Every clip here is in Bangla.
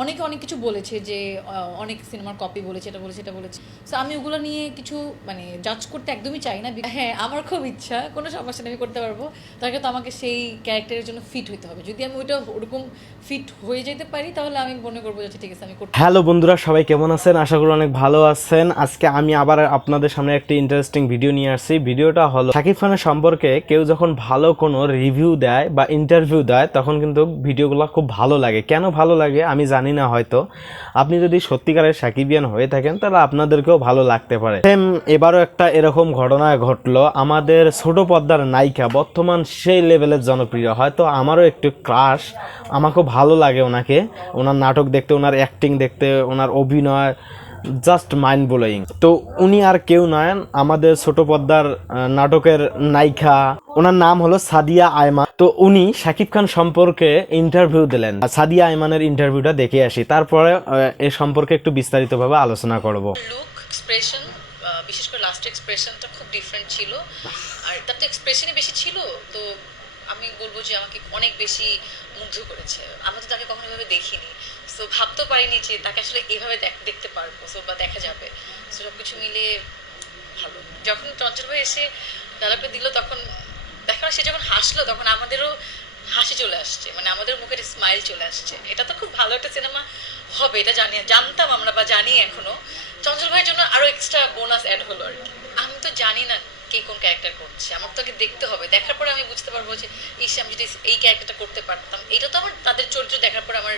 অনেকে অনেক কিছু বলেছে যে অনেক সিনেমার কপি বলেছে এটা বলেছে এটা বলেছে। সো আমি ওগুলো নিয়ে কিছু মানে জাজ করতে একদমই চাই না। হ্যাঁ আমার খুব ইচ্ছা কোনো সমস্যা আমি করতে পারব। তাকে তো আমাকে সেই ক্যারেক্টারের জন্য ফিট হতে হবে। যদি আমি ওইটা ওরকম ফিট হয়ে যেতে পারি তাহলে আমি মনে করব যে আচ্ছা, ঠিক আছে আমি হ্যালো বন্ধুরা সবাই কেমন আছেন? আশা করি অনেক ভালো আছেন। আজকে আমি আবার আপনাদের সামনে একটি ইন্টারেস্টিং ভিডিও নিয়ে আসছি। ভিডিওটা হলো শাকিব খানের সম্পর্কে কেউ যখন ভালো কোনো রিভিউ দেয় বা ইন্টারভিউ দেয় তখন কিন্তু ভিডিওগুলো খুব ভালো লাগে। কেন ভালো লাগে? আমি জানি না হয়তো। আপনি যদি সত্যিকারের সাকিবিয়ান হয়ে থাকেন, তাহলে আপনাদেরকেও ভালো লাগতে পারে। সেম এবারও একটা এরকম ঘটনা ঘটলো। আমাদের ছোট পর্দার নায়িকা, বর্তমান সেই লেভেলের জনপ্রিয়। হয়তো আমারও একটু ক্রাশ আমাকেও ভালো লাগে ওনাকে। ওনার নাটক দেখতে, ওনার অ্যাক্টিং দেখতে, ওনার অভিনয়। Just mind blowing. তো উনি আর কেউ নয় আমাদের ছোট পদ্মার নাটকের নায়িকা। ওনার নাম হলো সাদিয়া আয়মান। তো উনি শাকিব খান সম্পর্কে ইন্টারভিউ দিলেন। সাদিয়া আয়মানের ইন্টারভিউটা দেখে আসি। তারপরে এ সম্পর্কে একটু বিস্তারিতভাবে আলোচনা করব। বিশেষ করে লাস্ট এক্সপ্রেশনটা খুব ডিফারেন্ট ছিল। আর তার তো এক্সপ্রেশনই বেশি ছিল, তো আমি বলব যে আমাকে অনেক বেশি মুগ্ধ করেছে। আমরা তো তাকে কখনো এভাবে দেখিনি। সো ভাবতেও পারিনি যে তাকে আসলে এভাবে দেখ- দেখতে পারব সো বা দেখা যাবে। সো সব কিছু মিলে ভালো। যখন চঞ্চল ভাই এসে ডায়লগটা দিল, তখন দেখা সে যখন হাসলো, তখন আমাদেরও হাসি চলে আসছে মানে আমাদের মুখের স্মাইল চলে আসছে। এটা তো খুব ভালো একটা সিনেমা হবে, এটা জানি, জানতাম আমরা বা জানি এখনও। চঞ্চল ভাইয়ের জন্য আরও এক্সট্রা বোনাস অ্যাড হলো আর কি। আমি তো জানি না কে কোন ক্যারেক্টার করছে? আমার তো আগে দেখতে হবে। দেখার পরে আমি বুঝতে পারব যে, ইস, আমি যদি এই ক্যারেক্টারটা করতে পারতাম এটা তো আমার, তাদের চরিত্র দেখার পর আমার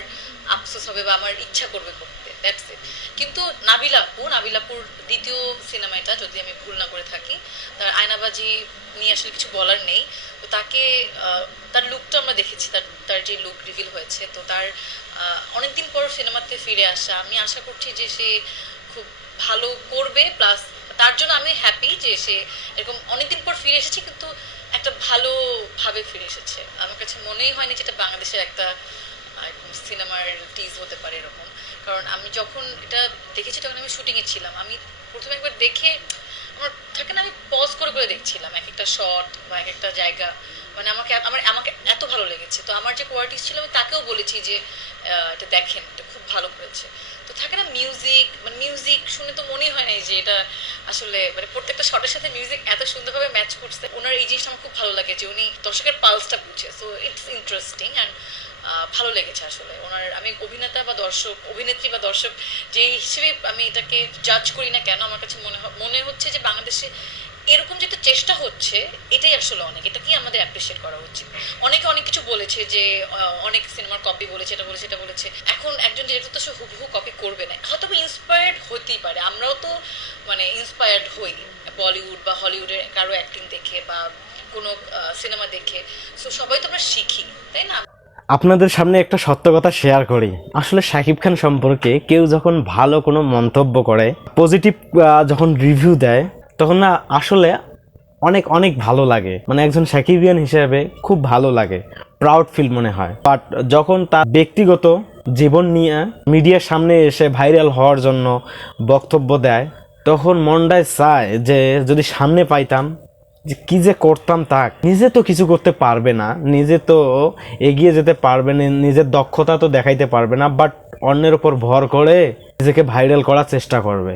আফসোস হবে বা আমার ইচ্ছা করবে করতে। দ্যাটস ইট কিন্তু নাবিলাপু নাবিলাপুর দ্বিতীয় সিনেমা এটা যদি আমি ভুল না করে থাকি, তার আয়নাবাজি নিয়ে আসলে কিছু বলার নেই। তো তাকে তার লুকটা আমরা দেখেছি, তার তার যে লুক রিভিল হয়েছে। তো তার অনেকদিন পর সিনেমাতে ফিরে আসা। আমি আশা করছি যে সে খুব ভালো করবে প্লাস তার জন্য আমি হ্যাপি যে সে এরকম অনেকদিন পর ফিরে এসেছে, কিন্তু একটা ভালোভাবে ফিরে এসেছে। আমার কাছে মনেই হয়নি যেটা বাংলাদেশের একটা সিনেমার টিজ হতে পারে এরকম। কারণ আমি যখন এটা দেখেছি, তখন আমি শুটিংয়ে ছিলাম। আমি প্রথমে একবার দেখে, আমার থাকে না, আমি পজ করে করে দেখছিলাম এক একটা শট বা এক একটা জায়গা। মানে আমাকে, আমার, আমাকে এত ভালো লেগেছে। তো আমার যে কোয়ার্টিস ছিল, আমি তাকেও বলেছি যে এটা দেখেন, এটা খুব ভালো করেছে। তো থাকে না মিউজিক মানে মিউজিক শুনে তো মনেই হয় নাই যে এটা আসলে মানে প্রত্যেকটা শটের সাথে মিউজিক এত সুন্দরভাবে ম্যাচ করছে। ওনার এই জিনিসটা আমার খুব ভালো লাগে যে উনি দর্শকের পালসটা বুঝে। সো ইটস ইন্টারেস্টিং অ্যান্ড ভালো লেগেছে আসলে। ওনার, আমি অভিনেতা বা দর্শক, অভিনেত্রী বা দর্শক যে হিসেবে আমি এটাকে জাজ করি না কেন, আমার কাছে মনে মনে হচ্ছে যে বাংলাদেশে এরকম যে একটা চেষ্টা হচ্ছে, এটাই আসলে অনেক। এটাকেই আমাদের অ্যাপ্রিসিয়েট করা উচিত? অনেকে অনেক কিছু বলেছে যে অনেক সিনেমার কপি বলেছে, এটা বলেছে এটা বলেছে। এখন একজন ডিরেক্টর তো সে হুবহু কপি করবে না। হয়তো ইন্সপায়ার্ড হতেই পারে। আমরাও তো মানে ইন্সপায়ার্ড হই। বলিউড বা হলিউডের কারও অ্যাক্টিং দেখে বা কোনো সিনেমা দেখে। সো সবাই তো আমরা শিখি, তাই না? আপনাদের সামনে একটা সত্য কথা শেয়ার করি। আসলে শাকিব খান সম্পর্কে কেউ যখন ভালো কোনো মন্তব্য করে পজিটিভ যখন রিভিউ দেয় তখন না আসলে অনেক অনেক ভালো লাগে। মানে একজন সাকিবিয়ান হিসেবে খুব ভালো লাগে। প্রাউড ফিল মনে হয়। বাট যখন তার ব্যক্তিগত জীবন নিয়ে মিডিয়ার সামনে এসে ভাইরাল হওয়ার জন্য বক্তব্য দেয়, তখন মনটায় চায় যে যদি সামনে পাইতাম, যে কি যে করতাম তা নিজে তো কিছু করতে পারবে না। নিজে তো এগিয়ে যেতে পারবে না, নিজের দক্ষতা তো দেখাইতে পারবে না বাট অন্যের ওপর ভর করে নিজেকে ভাইরাল করার চেষ্টা করবে।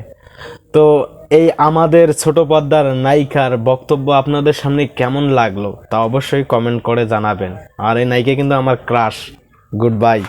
তো এই আমাদের ছোট পর্দার নায়িকার বক্তব্য আপনাদের সামনে কেমন লাগল তা অবশ্যই কমেন্ট করে জানাবেন। আর এই নায়িকা কিন্তু আমার ক্রাশ গুড বাই